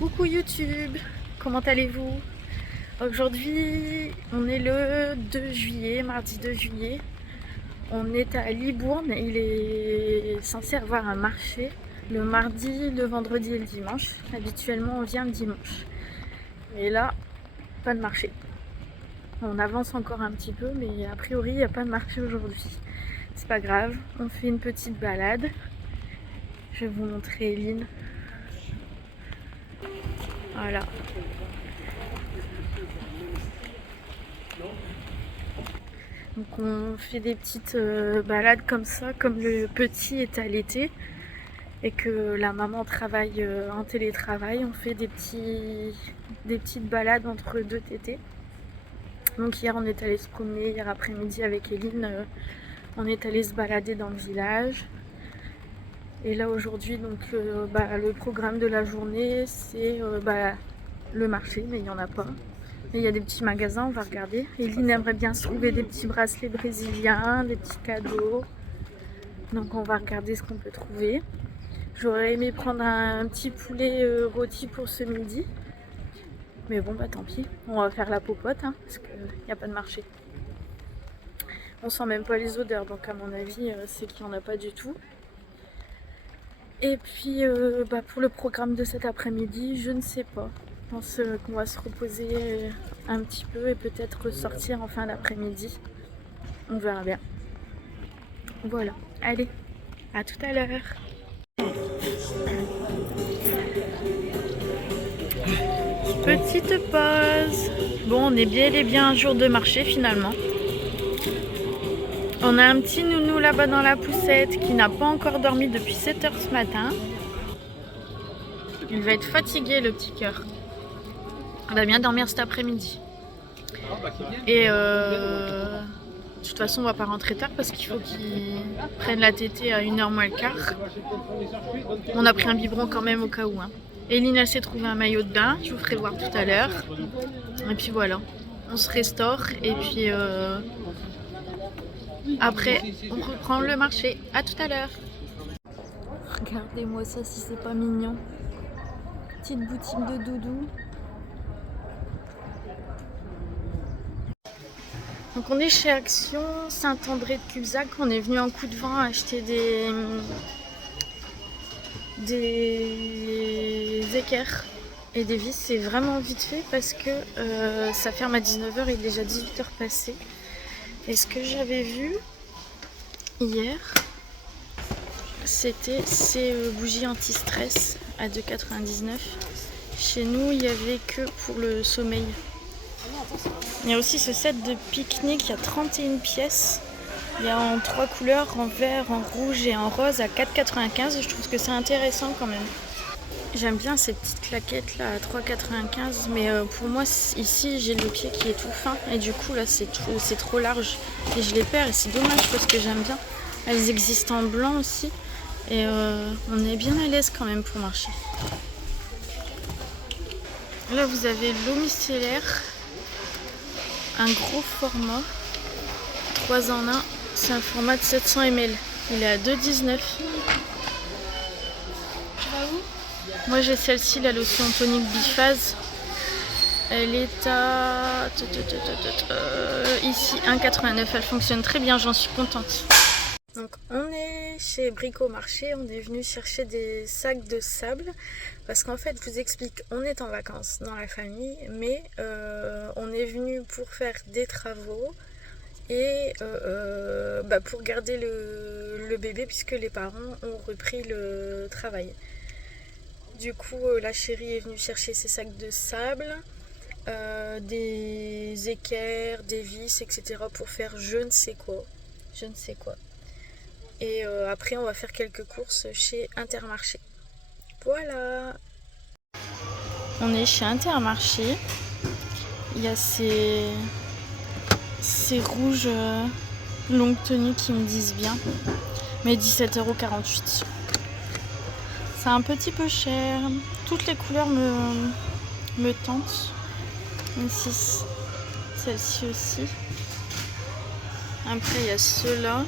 Coucou YouTube, comment allez-vous? Aujourd'hui, on est le 2 juillet, mardi 2 juillet. On est à Libourne, il est censé avoir un marché le mardi, le vendredi et le dimanche. Habituellement, on vient le dimanche. Et là, pas de marché. On avance encore un petit peu, mais a priori, il n'y a pas de marché aujourd'hui. C'est pas grave, on fait une petite balade. Je vais vous montrer Eline. Voilà. Donc on fait des petites balades comme ça, comme le petit est allaité et que la maman travaille en télétravail, on fait des petites balades entre deux tétés. Donc hier on est allé se promener, hier après-midi avec Eline, on est allé se balader dans le village. Et là aujourd'hui donc le programme de la journée c'est le marché, mais il n'y en a pas. Et il y a des petits magasins, on va regarder. Eline aimerait bien se trouver des petits bracelets brésiliens, des petits cadeaux. Donc on va regarder ce qu'on peut trouver. J'aurais aimé prendre un petit poulet rôti pour ce midi. Mais bon, bah tant pis. On va faire la popote, hein, parce qu'il n'y a pas de marché. On sent même pas les odeurs, donc à mon avis, c'est qu'il n'y en a pas du tout. Et puis pour le programme de cet après-midi, je ne sais pas. Je pense qu'on va se reposer un petit peu et peut-être sortir en fin d'après-midi. On verra bien. Voilà, allez, à tout à l'heure. Petite pause. Bon, on est bien et bien un jour de marché finalement. On a un petit nounou là-bas dans la poussette qui n'a pas encore dormi depuis 7 h ce matin. Il va être fatigué le petit cœur. Il va bien dormir cet après-midi. Et de toute façon on va pas rentrer tard parce qu'il faut qu'il prenne la tétée à 1h moins le quart. On a pris un biberon quand même au cas où. Hein. Eline elle s'est trouvé un maillot de bain, je vous ferai voir tout à l'heure. Et puis voilà, on se restaure et puis après on reprend le marché. À tout à l'heure. Regardez-moi ça si c'est pas mignon. Petite boutique de doudou. Donc on est chez Action, Saint-André de Cubzac. On est venu en coup de vent acheter des équerres et des vis. C'est vraiment vite fait parce que ça ferme à 19 h et il est déjà 18 h passées. Et ce que j'avais vu hier, c'était ces bougies anti-stress à 2,99 €. Chez nous, il n'y avait que pour le sommeil. Il y a aussi ce set de pique-nique, il y a 31 pièces. Il y a en 3 couleurs, en vert, en rouge et en rose à 4,95 €. Je trouve que c'est intéressant quand même. J'aime bien ces petites claquettes là à 3,95 €, mais pour moi ici j'ai le pied qui est tout fin et du coup là c'est trop large et je les perds et c'est dommage parce que j'aime bien. Elles existent en blanc aussi et on est bien à l'aise quand même pour marcher. Là vous avez l'eau micellaire, un gros format, 3 en 1, c'est un format de 700 ml, il est à 2,19 €. Moi j'ai celle-ci, la lotion tonique biphase. Elle est à ici 1,89 €. Elle fonctionne très bien, j'en suis contente. Donc on est chez Bricomarché, on est venu chercher des sacs de sable parce qu'en fait je vous explique, on est en vacances dans la famille mais on est venu pour faire des travaux et pour garder le bébé puisque les parents ont repris le travail. Du coup la chérie est venue chercher ses sacs de sable, des équerres, des vis, etc. pour faire je ne sais quoi. Et après on va faire quelques courses chez Intermarché. Voilà. On est chez Intermarché. Il y a ces rouges longues tenues qui me disent bien. Mais 17,48 €. C'est un petit peu cher. Toutes les couleurs me tentent. Ici, celle-ci aussi. Après il y a ceux-là.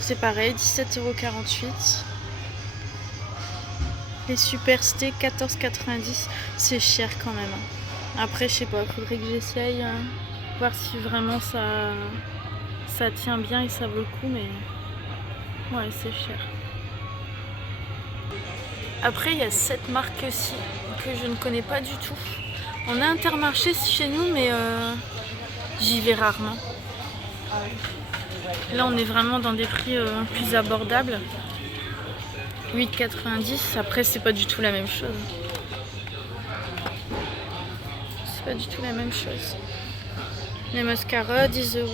C'est pareil, 17,48 €. Les super steaks 14,90. C'est cher quand même. Après, je sais pas, faudrait que j'essaye. Voir si vraiment ça tient bien et ça vaut le coup. Mais ouais, c'est cher. Après, il y a cette marque-ci que je ne connais pas du tout. On a Intermarché chez nous, mais j'y vais rarement. Là, on est vraiment dans des prix plus abordables. 8,90. Après, c'est pas du tout la même chose. C'est pas du tout la même chose. Les mascaras, 10 €.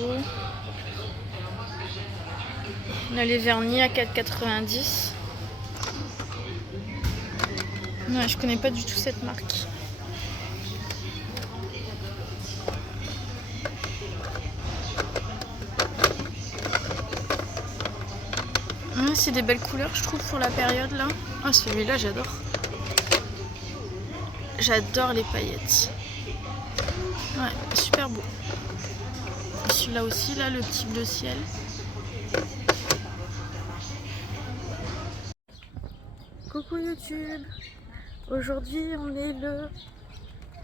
On a les vernis à 4,90. Ouais, je connais pas du tout cette marque. Ouais, c'est des belles couleurs, je trouve, pour la période là. Ah, celui-là, j'adore. J'adore les paillettes. Ouais, super beau. Celui-là aussi, là, le petit bleu ciel. Coucou YouTube. Aujourd'hui, on est le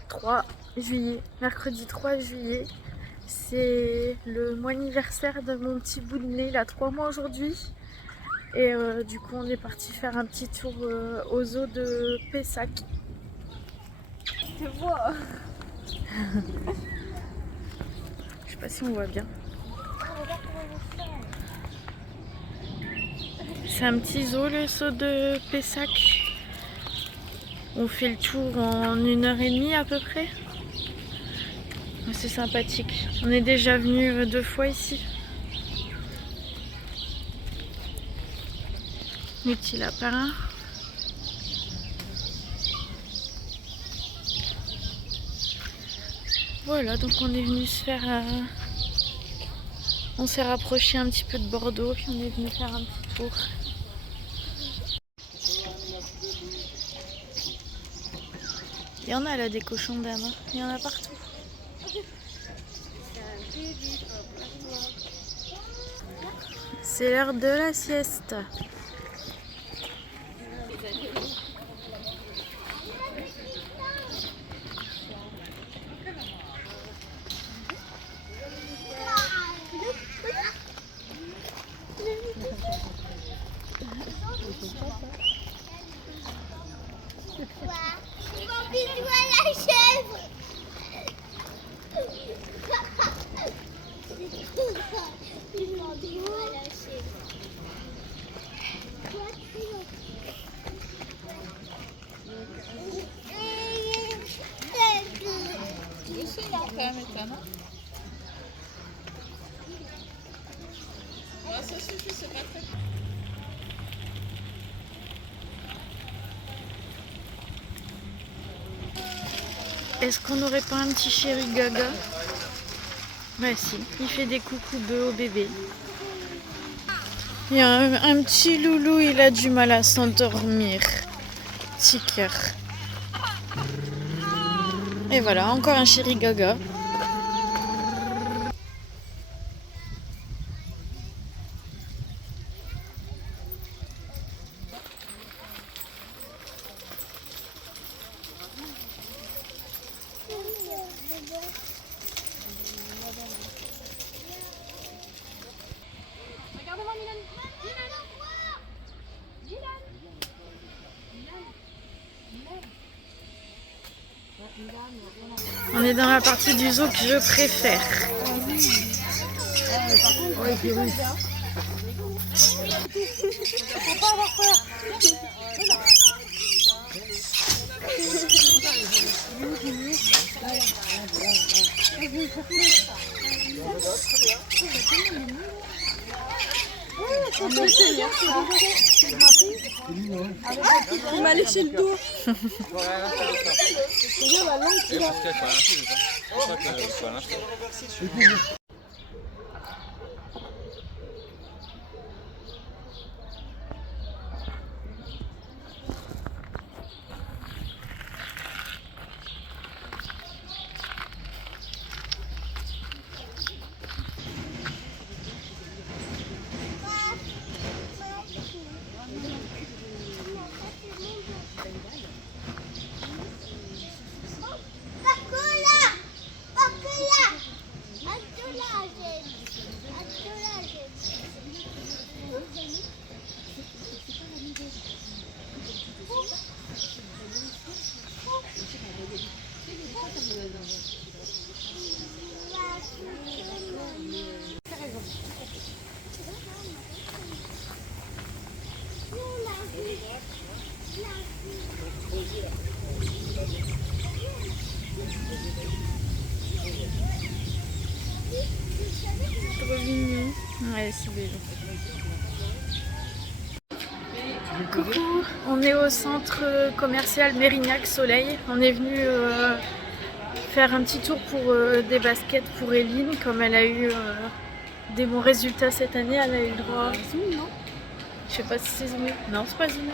3 juillet, mercredi 3 juillet. C'est mon anniversaire de mon petit bout de nez, il a 3 mois aujourd'hui. Et du coup, on est parti faire un petit tour au zoo de Pessac. Je te vois. Je sais pas si on voit bien. C'est un petit zoo, le zoo de Pessac. On fait le tour en 1h30 à peu près. C'est sympathique. On est déjà venu 2 fois ici. Les petits lapins. Voilà, donc on est venu se faire... On s'est rapproché un petit peu de Bordeaux, puis on est venu faire un petit tour. Il y en a là des cochons d'âne, hein. Il y en a partout. C'est l'heure de la sieste. La chèvre. Est-ce qu'on n'aurait pas un petit chéri gaga? Bah si, il fait des coucous bœufs au bébé. Il y a un petit loulou, il a du mal à s'endormir. Petit cœur. Et voilà, encore un chéri gaga. Regarde-moi, Milan. On est dans la partie du zoo que je préfère. Faut pas avoir peur. Il m'a léché le dos. Ouais, c'est belle. Coucou, on est au centre commercial Mérignac Soleil. On est venu faire un petit tour pour des baskets pour Eline. Comme elle a eu des bons résultats cette année, elle a eu le droit. Je sais pas si c'est zoomé. Non, c'est pas zoomé.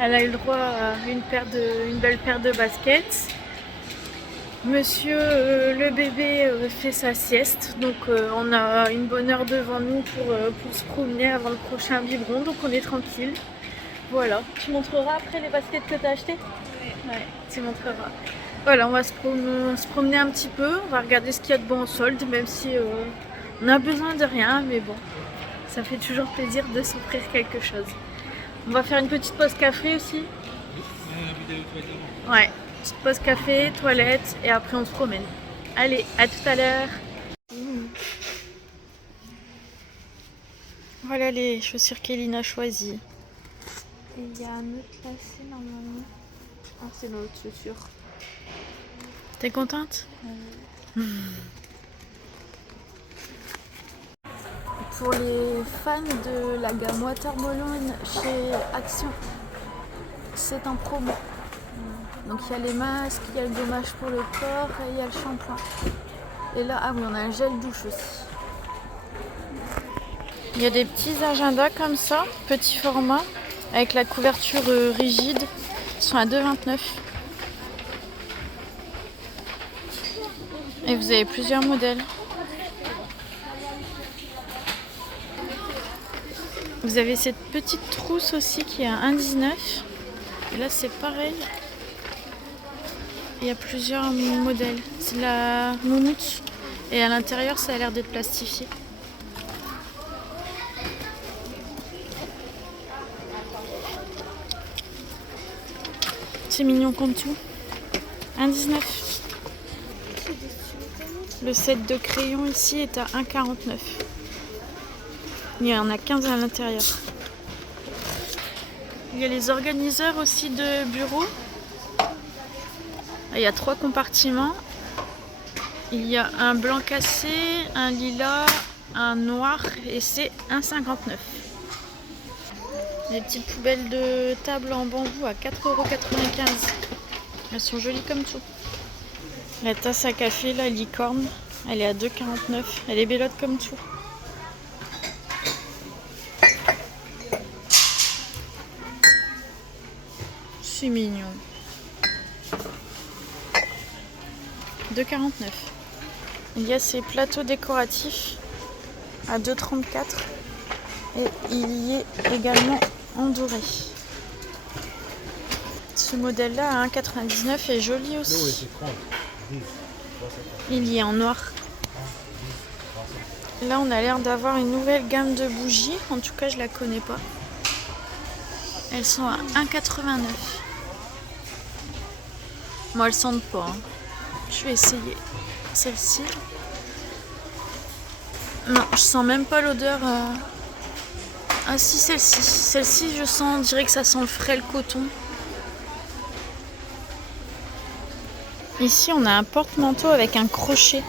Elle a eu le droit à une belle paire de baskets. Monsieur le bébé fait sa sieste, donc on a une bonne heure devant nous pour se promener avant le prochain biberon, donc on est tranquille. Voilà, tu montreras après les baskets que tu as achetées? Ouais, tu montreras. Voilà, on va se promener un petit peu, on va regarder ce qu'il y a de bon en solde, même si on a besoin de rien, mais bon, ça fait toujours plaisir de s'offrir quelque chose. On va faire une petite pause café aussi. Ouais, petite pause café, toilette, et après on se promène. Allez, à tout à l'heure. Voilà les chaussures qu'Eline a choisies. Et il y a un autre lacet normalement. Ah, c'est notre chaussure. T'es contente? Pour les fans de la gamme Watermelon chez Action, c'est en promo. Donc il y a les masques, il y a le gommage pour le corps et il y a le shampoing. Et là, ah oui, on a un gel douche aussi. Il y a des petits agendas comme ça, petit format, avec la couverture rigide. Ils sont à 2,29 €. Et vous avez plusieurs modèles. Vous avez cette petite trousse aussi qui est à 1,19 €. Et là c'est pareil. Il y a plusieurs modèles. C'est de la moumoute. Et à l'intérieur ça a l'air d'être plastifié. C'est mignon comme tout. 1,19 €. Le set de crayons ici est à 1,49 €. Il y en a 15 à l'intérieur. Il y a les organiseurs aussi de bureaux. Il y a 3 compartiments. Il y a un blanc cassé, un lilas, un noir et c'est 1,59 €. Les petites poubelles de table en bambou à 4,95 €. Elles sont jolies comme tout. La tasse à café, la licorne, elle est à 2,49 €. Elle est bellotte comme tout. C'est mignon. 2,49 €. Il y a ces plateaux décoratifs à 2,34 € et il y est également en doré. Ce modèle-là à 1,99 € est joli aussi. Il y est en noir. Là, on a l'air d'avoir une nouvelle gamme de bougies. En tout cas, je la connais pas. Elles sont à 1,89 €. Moi, elles sentent pas. Hein. Je vais essayer celle-ci. Non, je sens même pas l'odeur. Ah si, celle-ci. Celle-ci, je sens, on dirait que ça sent le frais, le coton. Ici, on a un porte-manteau avec un crochet.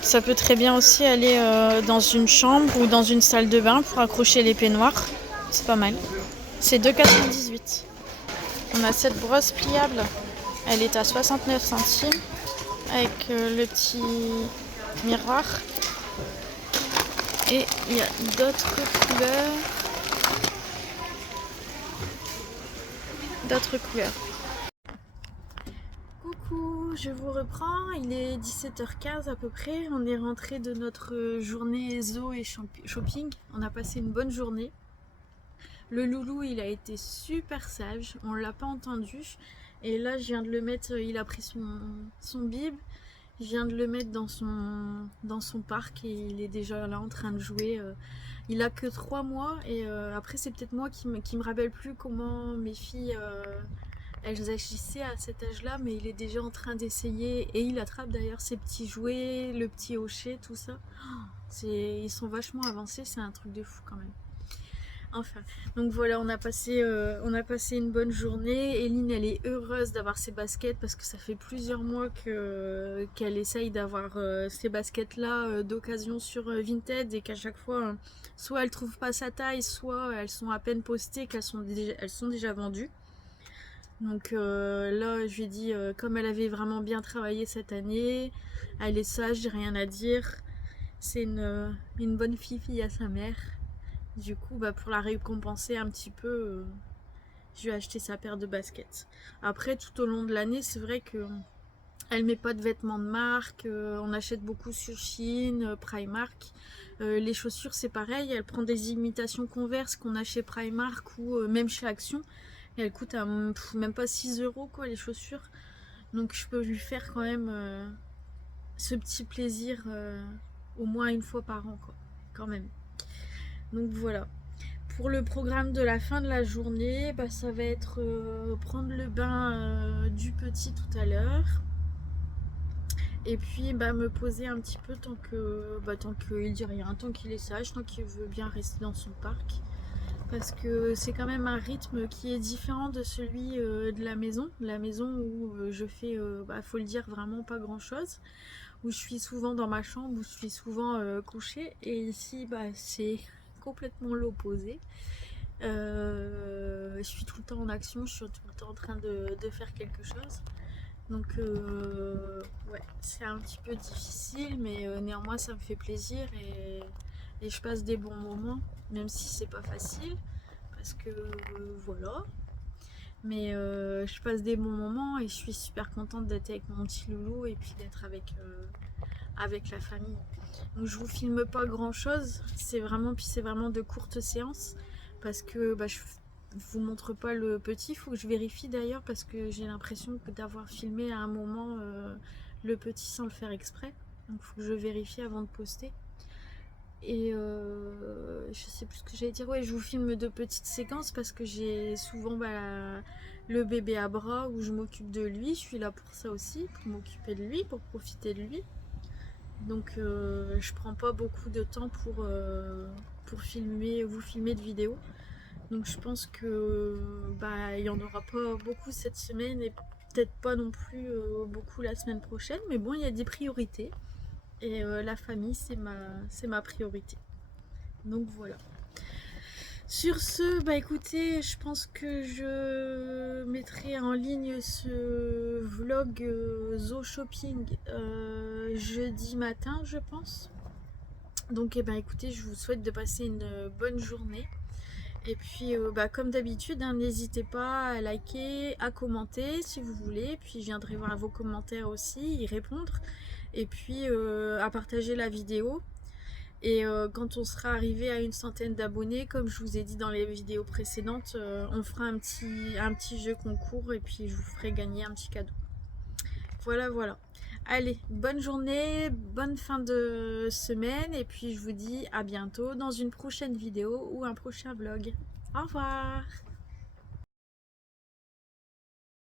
Ça peut très bien aussi aller dans une chambre ou dans une salle de bain pour accrocher les peignoirs. C'est pas mal. C'est 2,98 €. On a cette brosse pliable. Elle est à 69 centimes avec le petit miroir. Et il y a d'autres couleurs. Coucou, je vous reprends. Il est 17h15 à peu près. On est rentré de notre journée zoo et shopping. On a passé une bonne journée. Le loulou, il a été super sage. On l'a pas entendu. Et là, je viens de le mettre. Il a pris son bib. Je viens de le mettre dans son parc et il est déjà là en train de jouer. Il a que 3 mois et après c'est peut-être moi qui me rappelle plus comment mes filles elles agissaient à cet âge-là, mais il est déjà en train d'essayer et il attrape d'ailleurs ses petits jouets, le petit hochet, tout ça. Ils sont vachement avancés, c'est un truc de fou quand même. Enfin, donc voilà, on a passé une bonne journée. Eline, elle est heureuse d'avoir ses baskets parce que ça fait plusieurs mois qu'elle essaye d'avoir ces baskets-là d'occasion sur Vinted et qu'à chaque fois, soit elle trouve pas sa taille, soit elles sont à peine postées, elles sont déjà vendues. Donc là, je lui ai dit, comme elle avait vraiment bien travaillé cette année, elle est sage, j'ai rien à dire. C'est une bonne fille à sa mère. Du coup, bah, pour la récompenser un petit peu, je lui ai acheté sa paire de baskets. Après, tout au long de l'année, c'est vrai que elle met pas de vêtements de marque. On achète beaucoup sur Shein, Primark. Les chaussures, c'est pareil. Elle prend des imitations Converse qu'on a chez Primark ou même chez Action. Et elles coûtent même pas 6 euros, quoi, les chaussures. Donc, je peux lui faire quand même ce petit plaisir au moins une fois par an, quoi. Quand même. Donc voilà. Pour le programme de la fin de la journée, bah, ça va être prendre le bain du petit tout à l'heure. Et puis bah, me poser un petit peu tant qu'il dit rien, tant qu'il est sage, tant qu'il veut bien rester dans son parc. Parce que c'est quand même un rythme qui est différent de celui de la maison. La maison où je fais, faut le dire, vraiment pas grand chose. Où je suis souvent dans ma chambre, où je suis souvent couchée. Et ici, bah, c'est complètement l'opposé. Je suis tout le temps en action, je suis tout le temps en train de faire quelque chose. Donc ouais, c'est un petit peu difficile, mais néanmoins ça me fait plaisir et je passe des bons moments, même si c'est pas facile, parce que voilà. Mais je passe des bons moments et je suis super contente d'être avec mon petit loulou et puis d'être avec la famille. Donc je vous filme pas grand chose, c'est vraiment de courtes séances parce que bah, je vous montre pas le petit, faut que je vérifie d'ailleurs parce que j'ai l'impression d'avoir filmé à un moment le petit sans le faire exprès. Donc faut que je vérifie avant de poster. Et je sais plus ce que j'allais dire. Ouais, je vous filme de petites séquences parce que j'ai souvent le bébé à bras où je m'occupe de lui. Je suis là pour ça aussi, pour m'occuper de lui, pour profiter de lui. Donc je prends pas beaucoup de temps pour vous filmer de vidéos. Donc je pense que bah il y en aura pas beaucoup cette semaine et peut-être pas non plus beaucoup la semaine prochaine. Mais bon, il y a des priorités et la famille c'est ma priorité. Donc voilà. Sur ce, bah écoutez, je pense que je mettrai en ligne ce vlog Zoo Shopping jeudi matin, je pense. Donc écoutez, je vous souhaite de passer une bonne journée. Et puis bah, comme d'habitude, hein, n'hésitez pas à liker, à commenter si vous voulez. Puis je viendrai voir vos commentaires aussi, y répondre. Et puis à partager la vidéo. Et quand on sera arrivé à une centaine d'abonnés, comme je vous ai dit dans les vidéos précédentes, on fera un petit jeu concours et puis je vous ferai gagner un petit cadeau. Voilà, voilà. Allez, bonne journée, bonne fin de semaine et puis je vous dis à bientôt dans une prochaine vidéo ou un prochain vlog. Au revoir!